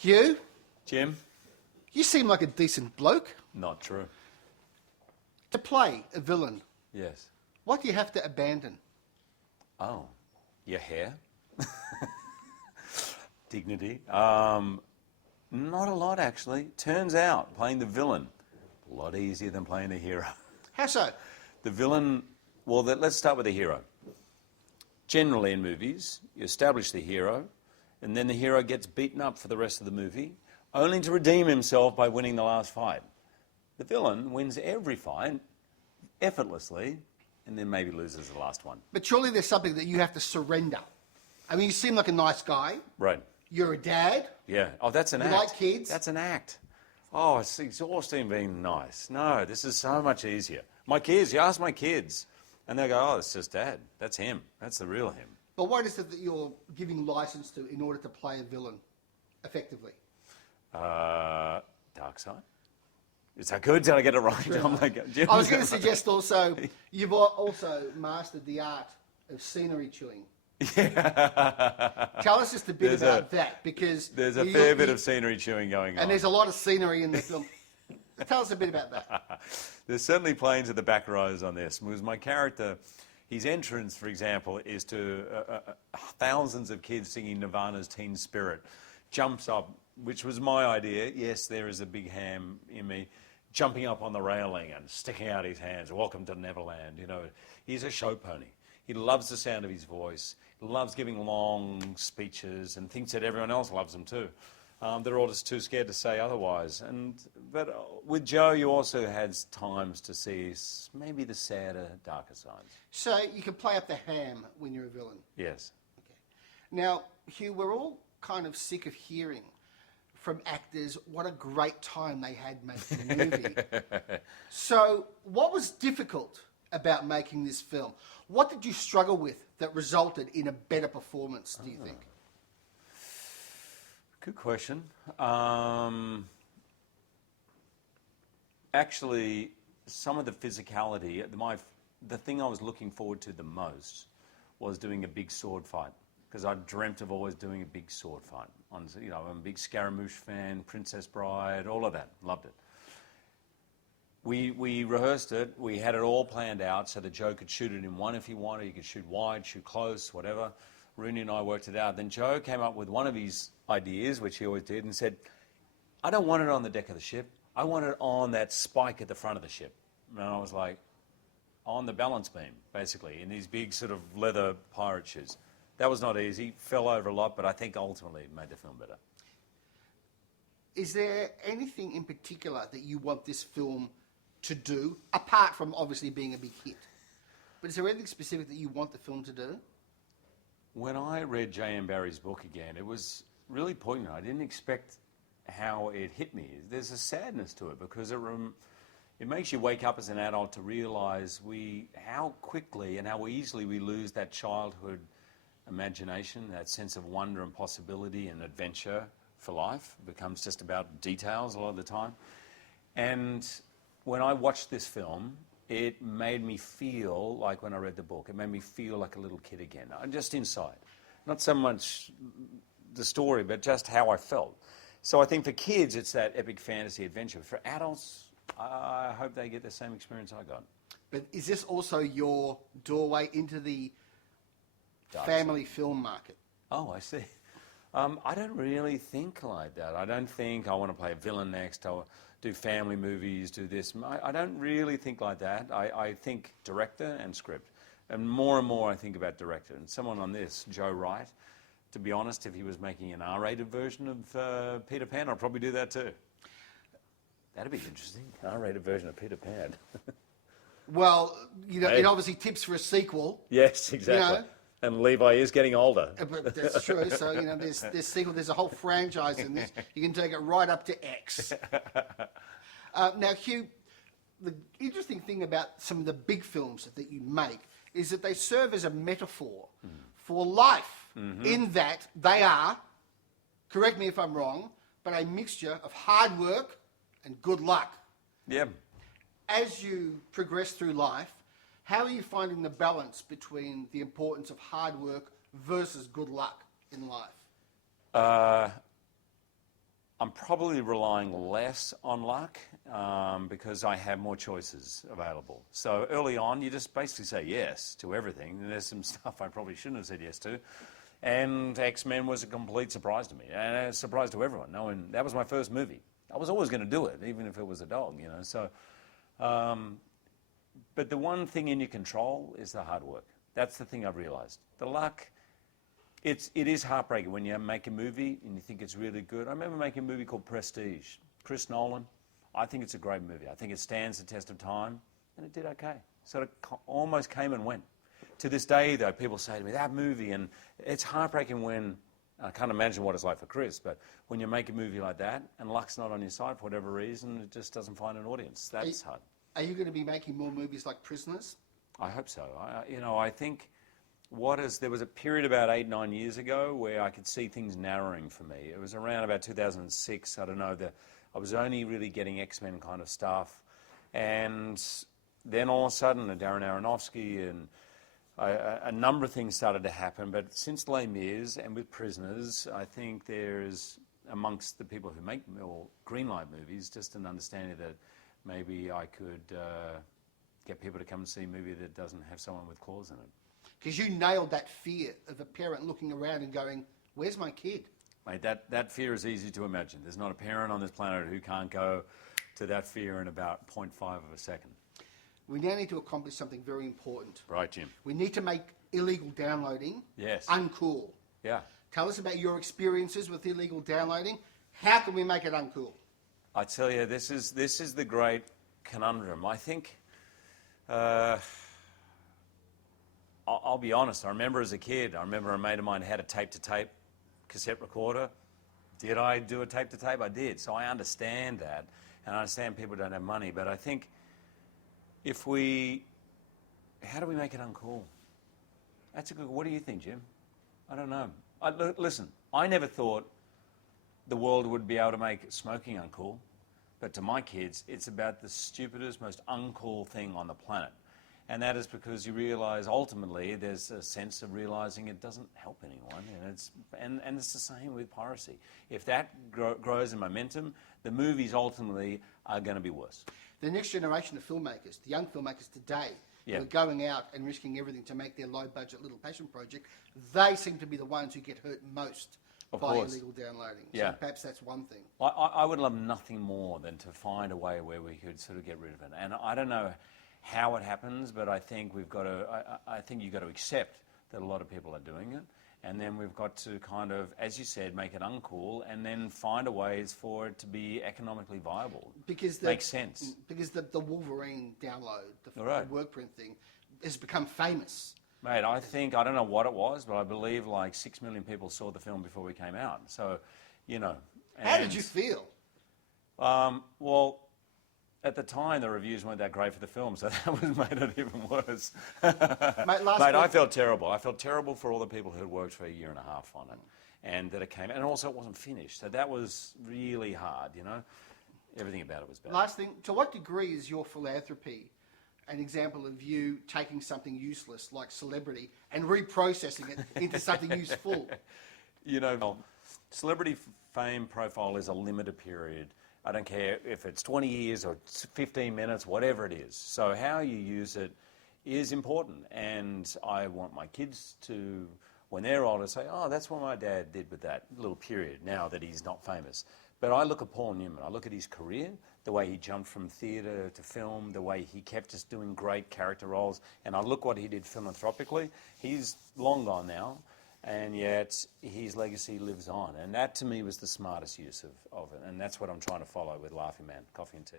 Hugh, Jim? you seem like a decent bloke. Not true. To play a villain, Yes. what do you have to abandon? Oh, your hair? Dignity? Not a lot, actually. Turns out, playing the villain, a lot easier than playing the hero. How so? The villain, well, let's start with the hero. Generally in movies, you establish the hero, and then the hero gets beaten up for the rest of the movie, only to redeem himself by winning the last fight. The villain wins every fight, effortlessly, and then maybe loses the last one. But surely there's something that you have to surrender. I mean, you seem like a nice guy. Right. You're a dad. Yeah. Oh, that's an act. You like kids. That's an act. Oh, it's exhausting being nice. No, this is so much easier. My kids, you ask my kids, and they go, oh, it's just Dad. That's him. That's the real him. But what is it that you're giving license to in order to play a villain effectively? Dark side. Is that good? Did I get it right? Sure. I'm like, I was going to suggest also, you've also mastered the art of scenery chewing. Yeah. Tell us just a bit about that, because... There's a fair bit of scenery chewing going on. And there's a lot of scenery in the film. Tell us a bit about that. There's certainly playing to the back rows on this, because my character, his entrance, for example, is to thousands of kids singing Nirvana's Teen Spirit. Jumps up, which was my idea. Yes, there is a big ham in me. Jumping up on the railing and sticking out his hands. Welcome to Neverland. You know, he's a show pony. He loves the sound of his voice. He loves giving long speeches and thinks that everyone else loves him too. They're all just too scared to say otherwise. But with Joe, you also had times to see maybe the sadder, darker sides. So you can play up the ham when you're a villain. Yes. Okay. Now, Hugh, we're all kind of sick of hearing from actors what a great time they had making the movie. So what was difficult about making this film? What did you struggle with that resulted in a better performance, do you think? Good question. Actually, some of the physicality, the thing I was looking forward to the most was doing a big sword fight, because I dreamt of always doing a big sword fight. I'm a big Scaramouche fan, Princess Bride, all of that. Loved it. We rehearsed it. We had it all planned out so that Joe could shoot it in one if he wanted. He could shoot wide, shoot close, whatever. Rooney and I worked it out. Then Joe came up with one of his ideas, which he always did, and said, I don't want it on the deck of the ship. I want it on that spike at the front of the ship. And I was like, on the balance beam, basically, in these big sort of leather pirate shoes. That was not easy. Fell over a lot, but I think ultimately it made the film better. Is there anything in particular that you want this film to do, apart from obviously being a big hit? But is there anything specific that you want the film to do? When I read J.M. Barrie's book again, it was really poignant. I didn't expect how it hit me. There's a sadness to it, because it makes you wake up as an adult to realise how quickly and how easily we lose that childhood imagination, that sense of wonder and possibility and adventure for life. It becomes just about details a lot of the time. And when I watched this film, it made me feel like when I read the book. It made me feel like a little kid again, just inside. Not so much the story, but just how I felt. So I think for kids, it's that epic fantasy adventure. For adults, I hope they get the same experience I got. But is this also your doorway into the Dark family film market? Oh, I see. I don't really think like that. I don't think I want to play a villain next, or do family movies, do this. I don't really think like that. I think director and script. And more I think about director. And someone on this, Joe Wright, to be honest, if he was making an R-rated version of Peter Pan, I'd probably do that too. That'd be interesting, an R-rated version of Peter Pan. Well, it obviously tips for a sequel. Yes, exactly. And Levi is getting older. But that's true. So, there's sequel, there's a whole franchise in this. You can take it right up to X. Now, Hugh, the interesting thing about some of the big films that you make is that they serve as a metaphor for life, in that they are, correct me if I'm wrong, but a mixture of hard work and good luck. Yeah. As you progress through life, how are you finding the balance between the importance of hard work versus good luck in life? I'm probably relying less on luck because I have more choices available. So early on, you just basically say yes to everything. And there's some stuff I probably shouldn't have said yes to. And X-Men was a complete surprise to me, and a surprise to everyone. Knowing that was my first movie, I was always going to do it, even if it was a dog, you know. So, but the one thing in your control is the hard work. That's the thing I've realised. The luck, it is heartbreaking when you make a movie and you think it's really good. I remember making a movie called Prestige. Chris Nolan. I think it's a great movie. I think it stands the test of time, and it did okay. Sort of almost came and went. To this day, though, people say to me, that movie, and it's heartbreaking when, I can't imagine what it's like for Chris, but when you make a movie like that and luck's not on your side for whatever reason, it just doesn't find an audience. That's hard. Are you going to be making more movies like Prisoners? I hope so. I think there was a period about 8-9 years ago where I could see things narrowing for me. It was around about 2006. I don't know. I was only really getting X-Men kind of stuff. And then all of a sudden, Darren Aronofsky and a number of things started to happen. But since Les Mis and with Prisoners, I think there is, amongst the people who make or greenlight movies, just an understanding that maybe I could get people to come and see a movie that doesn't have someone with claws in it. Because you nailed that fear of a parent looking around and going, where's my kid? Mate, that fear is easy to imagine. There's not a parent on this planet who can't go to that fear in about 0.5 of a second. We now need to accomplish something very important. Right, Jim. We need to make illegal downloading uncool. Yeah. Tell us about your experiences with illegal downloading. How can we make it uncool? I tell you, this is the great conundrum. I think, I'll be honest, I remember as a kid, a mate of mine had a tape-to-tape cassette recorder. Did I do a tape-to-tape? I did. So I understand that, and I understand people don't have money, but I think how do we make it uncool? That's a good, what do you think, Jim? I don't know. Listen, I never thought the world would be able to make smoking uncool, but to my kids, it's about the stupidest, most uncool thing on the planet. And that is because you realise ultimately there's a sense of realising it doesn't help anyone, and it's the same with piracy. If that grows in momentum, the movies ultimately are going to be worse. The next generation of filmmakers, the young filmmakers today, who are going out and risking everything to make their low-budget little passion project, they seem to be the ones who get hurt most by illegal downloading. So perhaps that's one thing. I would love nothing more than to find a way where we could sort of get rid of it. And I don't know how it happens, but I think you've got to accept that a lot of people are doing it. And then we've got to kind of, as you said, make it uncool and then find a ways for it to be economically viable. Makes sense. Because the Wolverine download, the work print thing, has become famous. Mate, I don't know what it was, but I believe like 6 million people saw the film before we came out. So, you know. How did you feel? Well, at the time, the reviews weren't that great for the film, so that made it even worse. Mate, I felt terrible. I felt terrible for all the people who had worked for a year and a half on it, and that it came, and also it wasn't finished. So that was really hard, you know. Everything about it was bad. Last thing, to what degree is your philanthropy an example of you taking something useless like celebrity and reprocessing it into something useful? You know, celebrity fame profile is a limited period. I don't care if it's 20 years or 15 minutes, whatever it is. So how you use it is important. And I want my kids to, when they're older, say, oh, that's what my dad did with that little period now that he's not famous. But I look at Paul Newman, I look at his career, the way he jumped from theatre to film, the way he kept just doing great character roles, and I look what he did philanthropically. He's long gone now, and yet his legacy lives on. And that, to me, was the smartest use of it, and that's what I'm trying to follow with Laughing Man, Coffee and Tea.